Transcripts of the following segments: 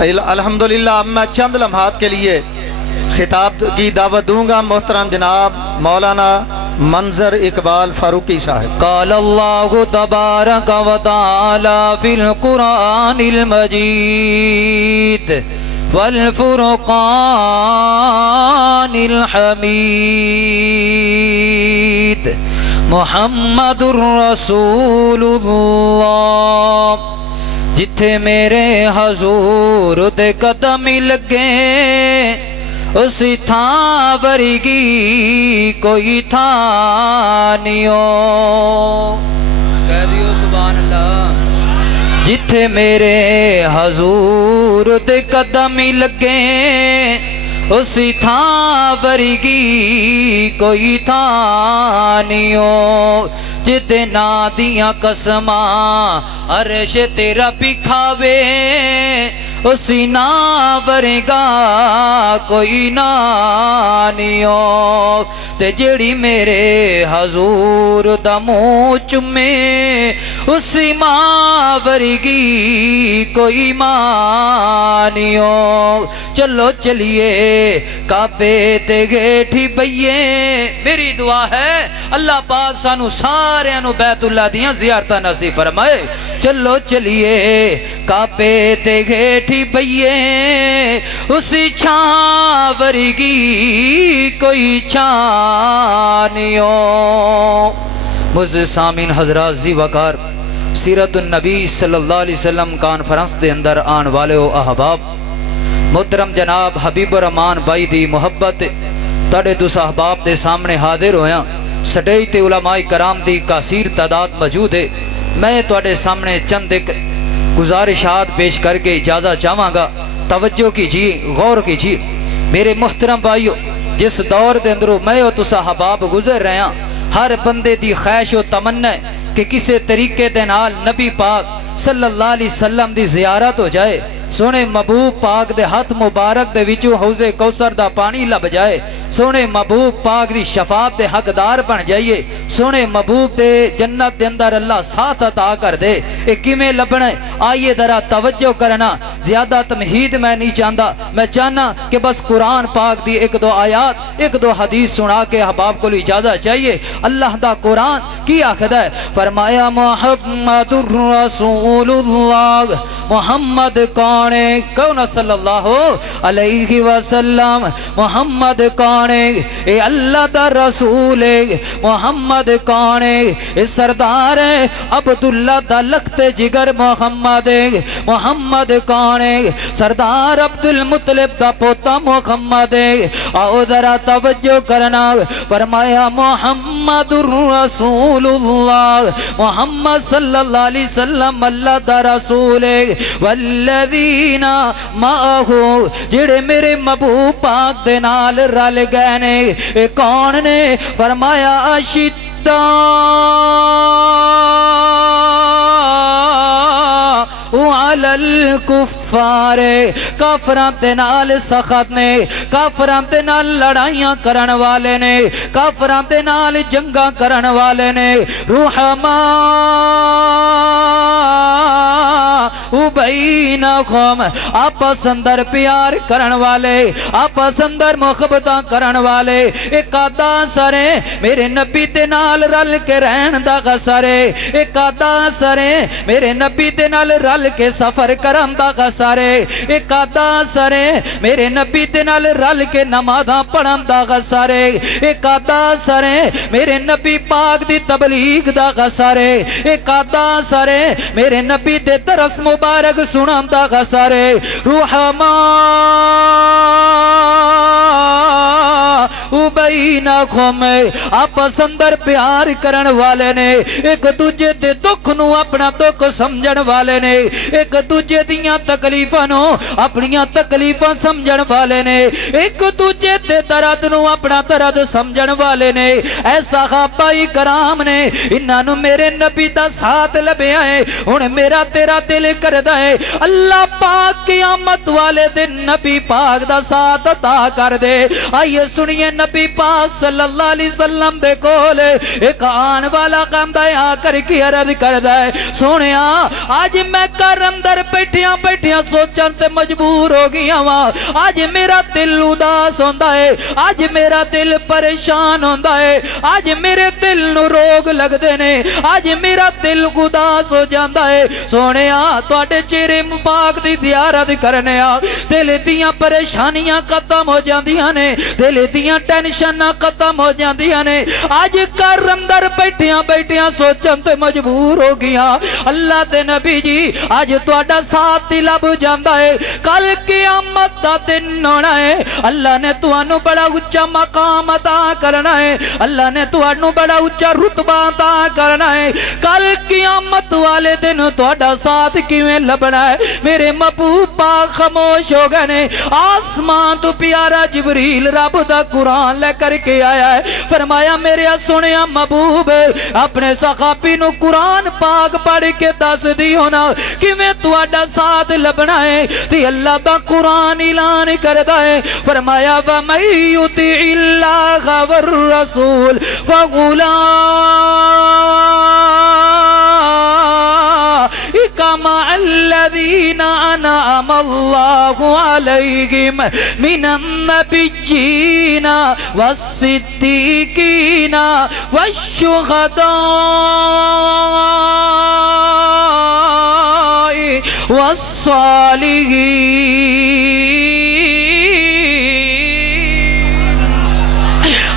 الحمدللہ اب میں چند لمحات کے لیے خطاب کی دعوت دوں گا محترم جناب مولانا منظر اقبال فاروقی صاحب۔ قال اللہ تبارک و تعالی فی القرآن المجید والفرقان الحمید محمد الرسول اللہ۔ جتھے میرے حضور دے قدم لگے اسی تھاں ورگی کوئی تھاں نہیں ہو۔ کہہ دیو سبحان اللہ۔ جتھے میرے حضور دے قدم لگے اسی تھاں ورگی کوئی تھاں نہیں ہو۔ جتے نا دیاں قسماں عرش تیرا بھی کھاوے اسی نا ورگا کوئی نا نہیں ہو۔ تے جڑی میرے حضور دا منہ چومے اسی ماں ورگی کوئی ماں نہیں ہو۔ چلو چلیے کعبے تے گیٹھی بئیے، میری دعا ہے اللہ پاک سانو سارے انو بیت اللہ دیاں زیارتہ نصیب فرمائے۔ چلو چلیے کعبے تے گیٹھی بئیے اسی چھاں ورگی کوئی چھاں نہیں ہو۔ معزز سامعین حضرات زی وقار، سیرت النبی صلی اللہ علیہ وسلم کانفرنس دے اندر آن والے ہو احباب، محترم جناب حبیب الرحمان بھائی دی محبت تڑے دو صحباب دے سامنے حاضر ہویا۔ سٹیج تے علماء کرام دی کثیر تعداد موجود ہے۔ میں تواڈے سامنے چند ایک گزارشات پیش کر کے اجازت چاہواں گا، توجہ کیجیے، غور کیجیے۔ میرے محترم بھائیو، جس دور دے اندروں میں اور تسا احباب گزر رہے ہیں، ہر بندے دی خواہش و تمنا ہے کہ کسے طریقے دے نال نبی پاک صلی اللہ علیہ وسلم دی زیارت ہو جائے، سونے محبوب پاک دے ہاتھ مبارک دے وچوں حوض کوثر دا پانی لب جائے، سونے محبوب پاک دی شفاعت دے حقدار بن جائیے، سونے محبوب دے جنت دے اندر اللہ ساتھ عطا کر دے۔ اے کیویں لبنا ہے؟ آئیے ذرا توجہ کرنا، زیادہ تمہید میں نہیں چاہتا، میں چاہنا کہ بس قرآن پاک دی ایک دو آیات ایک دو حدیث سنا کے احباب کو اجازت چاہیے۔ اللہ دا قرآن کی آخدا ہے، فرمایا محمد الرسول اللہ، محمد کون صلی اللہ علیہ وسلم، محمد کون اے اللہ دا رسول ہے، محمد کون اے سردار عبداللہ دا لخت جگر محمد ہے، محمد کون اے سردار عبدالمطلب دا پوتا محمد ہے۔ آؤ ذرا توجہ کرنا، فرمایا محمد الرسول اللہ، محمد صلی اللہ علیہ وسلم اللہ دا رسول ہے، والذین معہو جڑے میرے محبوب پاک دے نال رل گئے نے، اے کون نے؟ فرمایا علی الکفار، کافراں دے نال سخت نے، کافراں دے نال لڑائیاں کرن والے نے، کافراں دے نال جنگاں کرن والے نے، رحماء بینکم، آپس اندر پیار کرن والے، آپس اندر محبتاں کرن والے، ایک آدھا سرے میرے نبی دے نال رل کے رہن دا غسرے، ایک آدھا سرے میرے نبی دے نال رل کے سفر کرن دا غسرے، ایک آدھا سرے میرے نبی دے نال رل کے نمازاں پڑھن دا غسرے، ایک آدھا سرے میرے نبی پاک دی تبلیغ دا غسرے، ایک آدھا سرے میرے نبی دے درس مبارک سنن دا غسرے، رحماء بینکم، آپس اندر پیار کرن والے نے، ایک دوجے دے دکھ نو اپنا دکھ سمجھن والے نے، ایک دوجے دیاں تکلیفاں نو اپنیاں تکلیفاں سمجھن والے نے، ایک دوجے دے درد نو اپنا درد سمجھن والے نے۔ اے صحابہ کرام نے، انہاں نو میرے نبی دا ساتھ لبیا ہے، ہن میرا تیرا دل کردا ہے اللہ پاک قیامت والے دن نبی پاک دا ساتھ عطا کر دے۔ آئیے سنیے نبی پاک صلی اللہ علیہ وسلم دے کول ایک آن والا کہندا ہے آ کر کے عرض کردا ہے سونیا آج میں گھر اندر بیٹھیاں بیٹھیاں سوچن تے مجبور ہو گیا وا آج میرا دل اداس ہوندا ہے آج میرا دل پریشان ہوندا ہے آج میرے دل نو روگ لگدے نے آج میرا دل اداس ہو جاندا ہے سونیا تواڈے چہرے مبارک دی زیارت کرنے آ دل دیاں پریشانیاں ختم ہو جاندیاں نے دل دیاں ٹینشناں ختم ہو جاندیاں نے آج گھر اندر بیٹھیاں بیٹھیاں سوچن تے مجبور ہو گیا اللہ تے نبی جی آج تواڈا ساتھ ہی لب جاندا ہے کل قیامت دا دن ہونا ہے اللہ نے تانوں بڑا اونچا مقام عطا کرنا ہے اللہ نے تانوں بڑا اونچا رتبہ عطا کرنا ہے کل قیامت والے دن تواڈا ساتھ کیویں لبنا ہے میرے محبوب پاک خاموش ہو گئے نے آسمان تو پیارا جبریل رب دا قرآن لے کر کے آیا ہے فرمایا میرے سنیا محبوب اپنے صحابی نو قرآن پاک پڑھ کے دس دی ہونا کہ میں تواڈا ساتھ لبنا ہے تے اللہ دا قرآن اعلان کردا ہے فرمایا وَمَن يُطِعِ اللَّهَ وَالرَّسُولَ مع الذين أنعم الله عليهم من النبيين والصديقين والشهداء والصالحين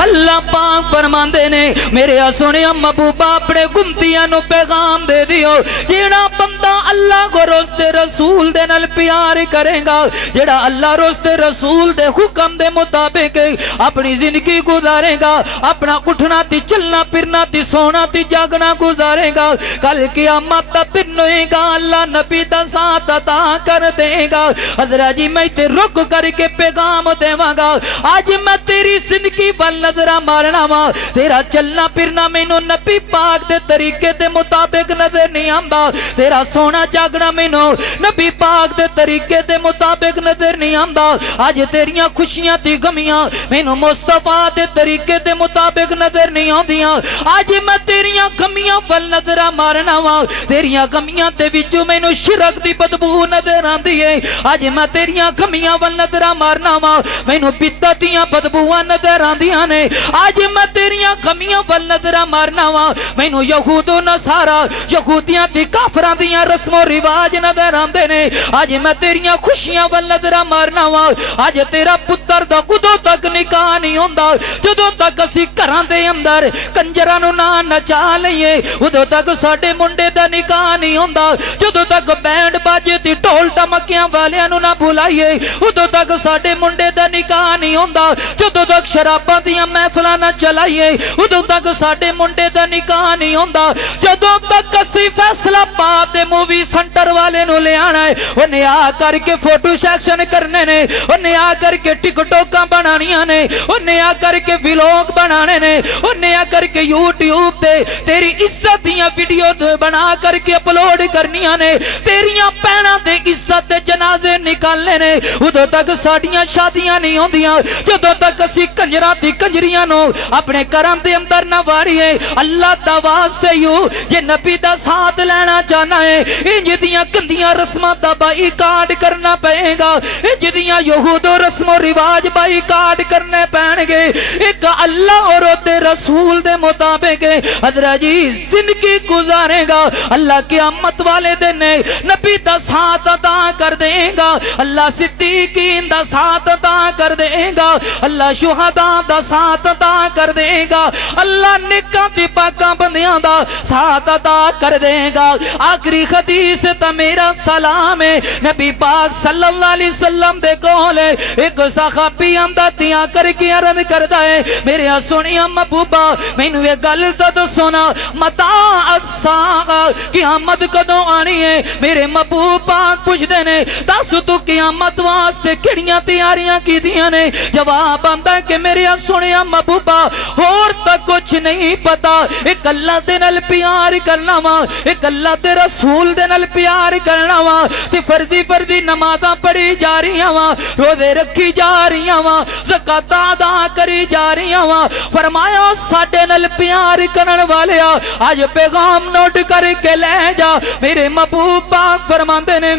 اللہ پاک فرماندے نے میرے سونیا محبوبہ اپنے گمتیاں نو پیغام دے دیو جیڑا بندہ اللہ کو روز رسول دے نال پیار کرے گا جیڑا اللہ روز رسول دے حکم دے مطابق اپنی زندگی گزارے گا اپنا اٹھنا تی چلنا پھرنا تی سونا تی جاگنا گزارے گا کل قیامت دا دن ہوئے گا اللہ نبی دا ساتھ عطا کر دے گا حضرت جی میں تے رک کر کے پیغام دیواں گا آج میں تیری زندگی وال نظرہ مارنا وا تیرا چلنا پھرنا مینوں نبی پاک دے طریقے دے مطابق نظر نہیں آندا تیرا سونا جاگنا مینوں نبی پاک دے طریقے دے مطابق نظر نہیں آندا آج تیریاں خوشیاں تے غمیاں مینوں مصطفیٰ دے طریقے دے مطابق نظر نہیں آندیاں آج میں تیریاں غمیاں ول نظرہ مارنا وا تیریاں غمیاں تے وچوں مینوں شرک دی بدبو نظر آندی ہے آج میں تیریاں غمیاں ول نظرہ مارنا وا مینوں بدعت دیاں بدبوواں نظر آندیاں نے آج میں تیریاں غمیاں ول نظرہ مارنا وا مینوں یہود و نصارا یہودیاں تے کافراں دیاں رسم و رواج نظر آندے نے آج میں تیریاں خوشیاں ول نظرہ مارنا وا آج تیرا پتر دا کدوں تک نکاح نہیں ہوندا جدوں تک اسی گھراں دے اندر کنجراں نوں نہ نچا لئیے ادوں تک ساڈے منڈے دا نکاح نہیں ہوندا جدوں تک بینڈ باجے تے ڈھول ٹمکیاں والیاں نوں نہ بلائیے ادوں تک ساڈے منڈے دا نکاح نہیں ہوندا جدوں تک شراباں دیاں محفلاں نہ چلائیے ادوں تک ساڈے منڈے دا نکاح نہیں ہوندا جدوں تک اسی فیصلہ آباد دے مووی سینٹر والے نوں لے آنا ہے انہیں آ کر کے فوٹو سیکشن کرنے نے انہیں آ کر کے ٹک ٹوکاں بنانیاں نے انہیں آ کر کے ویلوگ بنانے نے انہیں آ کر کے یوٹیوب تے تیری عزت دیاں ویڈیو بنا کر کے اپلوڈ کرنیاں نے تیریاں پہنا دے عزت دے جنازے نکالنے نے ادوں تک ساڈیاں شادیاں نہیں ہوندیاں جدوں تک اسی کنجراں تے کنجریاں نو اپنے کرم دے اندر نہ واریے اللہ دا واسطے یو جے نبی دا ساتھ لینا چاہنا ہے انج دیاں گندیاں رسماں دا بائی کارڈ کرنا پئے گا انج دیاں یہود و رسم و رواج بائی کارڈ کرنے پین گے ایک اللہ اور دے رسول دے مطابق حضرت جی زندگی گزارے گا اللہ قیامت والے دن نبی دا ساتھ عطا کر دے گا اللہ صدیقین دا ساتھ عطا کر دے گا اللہ شہداء دا ساتھ عطا کر دے گا اللہ نیکاں تے پاکاں بندیاں دا ساتھ عطا کر دے گا آخری حدیث تا میرا سلام ہے نبی پاک صلی اللہ علیہ وسلم دے کول ایک صحابی آندا تیاں کر کے عرض کردا ہے میرے سونیا محبوبہ مینوں یہ گل تو سنا متا الساعہ قیامت کدوں آنی ہے میرے محبوب پاک پوچھدے نے دس تو قیامت واسطے کیڑیاں تیاریاں کیتیاں نے جواب آندا کہ میرے سونیا محبوبہ ہور تک کچھ نہیں پتا ایک اللہ دے نال پیار کرنا وا ایک اللہ دے رسول دے نال پیار کرنا وا تے فرضی نمازاں پڑھی جا رہی وا روزے رکھی جا رہی وا زکات ادا کری جا رہی وا فرمایا ساڈے نال پیار کرن والے اج پیغام نوٹ کر کے لے جا میرے محبوب پاک فرماندے نے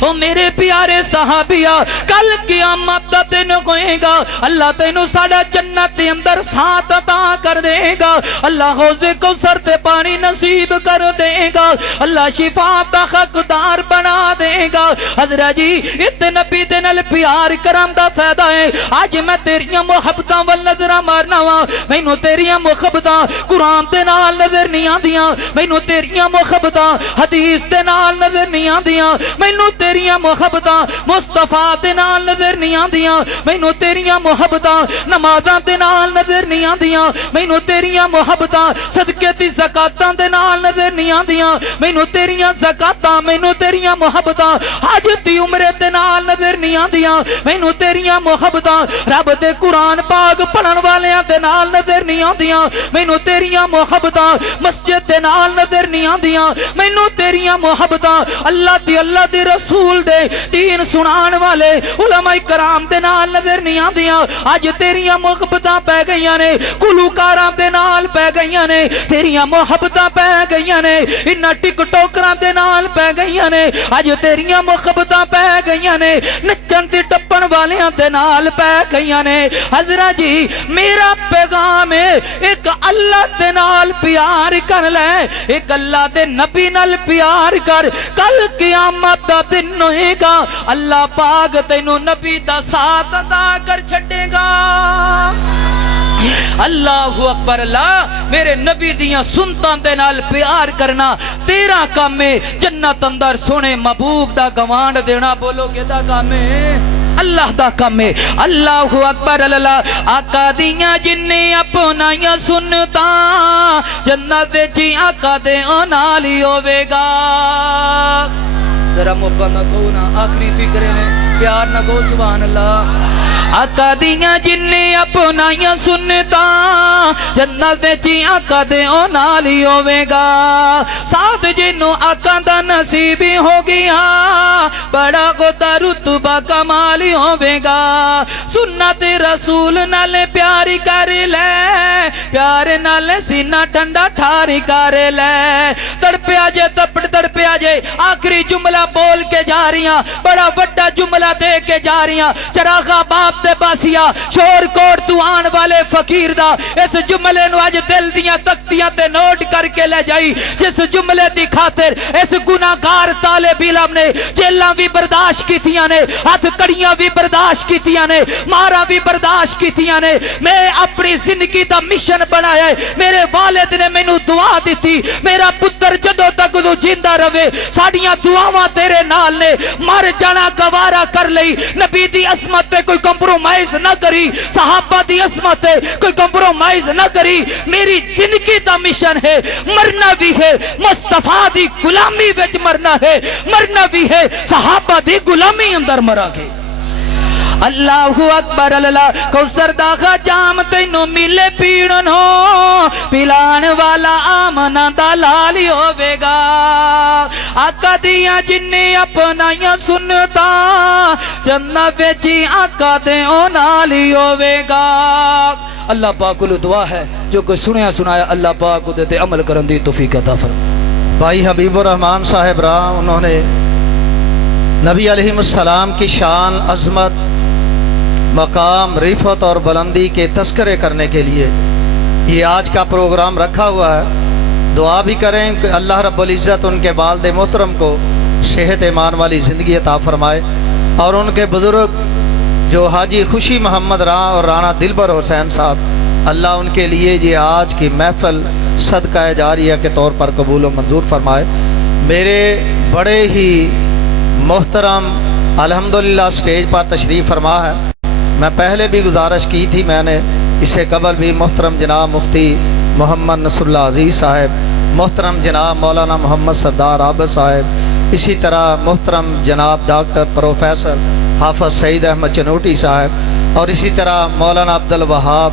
او میرے پیارے صحابیہ کل قیامت دا دن ہوئے گا اللہ تینوں ساڑا جنت دے اندر ساتھ عطا کر دے گا اللہ حوض کوثر تے پانی نصیب کر دے گا اللہ شفاعت دا حقدار بنا دے گا حضرت جی اتنے نبی دے نال پیار کرم دا فائدہ ہے آج میں تیریاں محبتاں وال نظر مارنا وا مینوں تیریاں محبتاں قرآن دے نال نظر نہیں آندیاں مینوں تیریاں محبتاں حدیث دے نال نظر نہیں آندیاں مینوں تیریاں محبتاں مصطفیٰ دے نال نظر نہیں آندیاں مینوں تیریاں محبتاں نمازاں دے نال نظر نہیں آندیاں مینوں تیریاں محبتاں صدقے تے زکاتاں دے نال نظر نہیں آندیاں مینوں تیریاں زکاتاں مینوں تیریاں محبتاں حج دی عمرے دے نال نظر نہیں آندیاں مینوں تیریاں محبتاں رب دے قرآن پاک پڑھن والیاں دے نال نظر نہیں آندیاں مینوں تیریاں محبتاں مسجد دے نال نظر نہیں آندیاں مینوں تیریاں محبتاں اللہ دی رسول دے دین سنان والے علماء کرام دے نال نظر نہیں آندیاں اج تیریاں محبتاں پہ گئیاں نے گلوکاراں دے نال پہ گئیاں نے تیریاں محبتاں پہ گئیاں نے انہاں ٹک ٹوکراں دے نال پہ گئیاں نے اج تیریاں محبتاں پہ گئیاں نے نچن تے ٹپن والیاں دے نال پہ گئیاں نے حضرت جی میرا پیغام ہے ایک اللہ دے نال پیار کر لے ایک اللہ دے نبی نال پیار کر کل قیامت دا دن ہوئے گا اللہ پاک تینوں نبی دا ساتھ ادا کر چھڑے گا اللہ اکبر اللہ میرے نبی دیاں سنتاں دے نال پیار کرنا تیرا کام ہے جنت اندر سونے محبوب دا گوانڈ دینا بولو کہ دا کام ہے اللہ دا کام ہے اللہ اکبر اللہ آقا دیاں جنہیں اپنائیاں سنتا جنت جی آقا دے نال ہوے گا ذرا محبت نہ کہو نا آخری فکرے نے پیار نہ کہو سبحان اللہ آقا دیاں جنہیں اپنائیاں سنتا جنت جی آقا دے نال ہی ہوے گا ساتھ جنوں آقا دا نصیبی ہو گیا بڑا گوتا رتبہ کمال ہی ہوے گا سنت رسول نال پیاری کر لے پیار نال سینہ ٹھنڈا ٹھاری کر لے تڑپیا جے تڑپیا جے آخری جملہ بول کے جا رہیاں بڑا وڈا جملہ دے کے جا رہیاں چراغا باپ دے باسیا شور کوٹ تو آن والے فقیر دا اس جملے نو آج دل دیاں تختیاں تے نوٹ کر کے لے جائی جس جملے دی خاطر اس گناہگار طالب علم نے جیلاں بھی برداشت کیتیاں نے ہاتھ کڑیاں بھی برداشت کیتیاں نے مارا بھی برداشت کیتیاں نے میں اپنی زندگی دا مشن بنایا ہے میرے والد نے مینوں دعا دیتی میرا پتر جدوں تک تو جیندہ رہے ساڑیاں دعاواں تیرے نال نے مر جانا گوارا کر لئی نبی دی عصمت تے کوئی کمپرومائز نہ کری صحابہ دی عصمت تے کوئی کمپرومائز نہ کری میری زندگی دا مشن ہے مرنا بھی ہے مصطفیٰ دی غلامی وچ مرنا ہے مرنا بھی ہے صحابہ دی غلامی اندر مرا گے اللہ اکبر اللہ کوثر دا جام تینوں ملے پیڑن ہو پلان والا آمنا دا لالی ہوے گا آقا دیاں جنہیں اپنائیاں سنتا جنت وچی آقا دے نالی ہوے گا اللہ پاک کو دعا ہے جو کوئی سنیا سنایا اللہ پاک کو دے عمل کرن دی توفیق عطا فرمائے بھائی حبیب الرحمان صاحب راہ انہوں نے نبی علیہ السلام کی شان عظمت مقام رفعت اور بلندی کے تذکرے کرنے کے لیے یہ آج کا پروگرام رکھا ہوا ہے دعا بھی کریں کہ اللہ رب العزت ان کے والد محترم کو صحت ایمان والی زندگی عطا فرمائے اور ان کے بزرگ جو حاجی خوشی محمد راہ اور رانا دلبر حسین صاحب اللہ ان کے لیے یہ آج کی محفل صدقہ جاریہ کے طور پر قبول و منظور فرمائے میرے بڑے ہی محترم الحمدللہ سٹیج پر تشریف فرما ہے میں پہلے بھی گزارش کی تھی میں نے اس سے قبل بھی محترم جناب مفتی محمد نصر اللہ عزیز صاحب محترم جناب مولانا محمد سردار عابد صاحب اسی طرح محترم جناب ڈاکٹر پروفیسر حافظ سعید احمد چنوٹی صاحب اور اسی طرح مولانا عبد الوہاب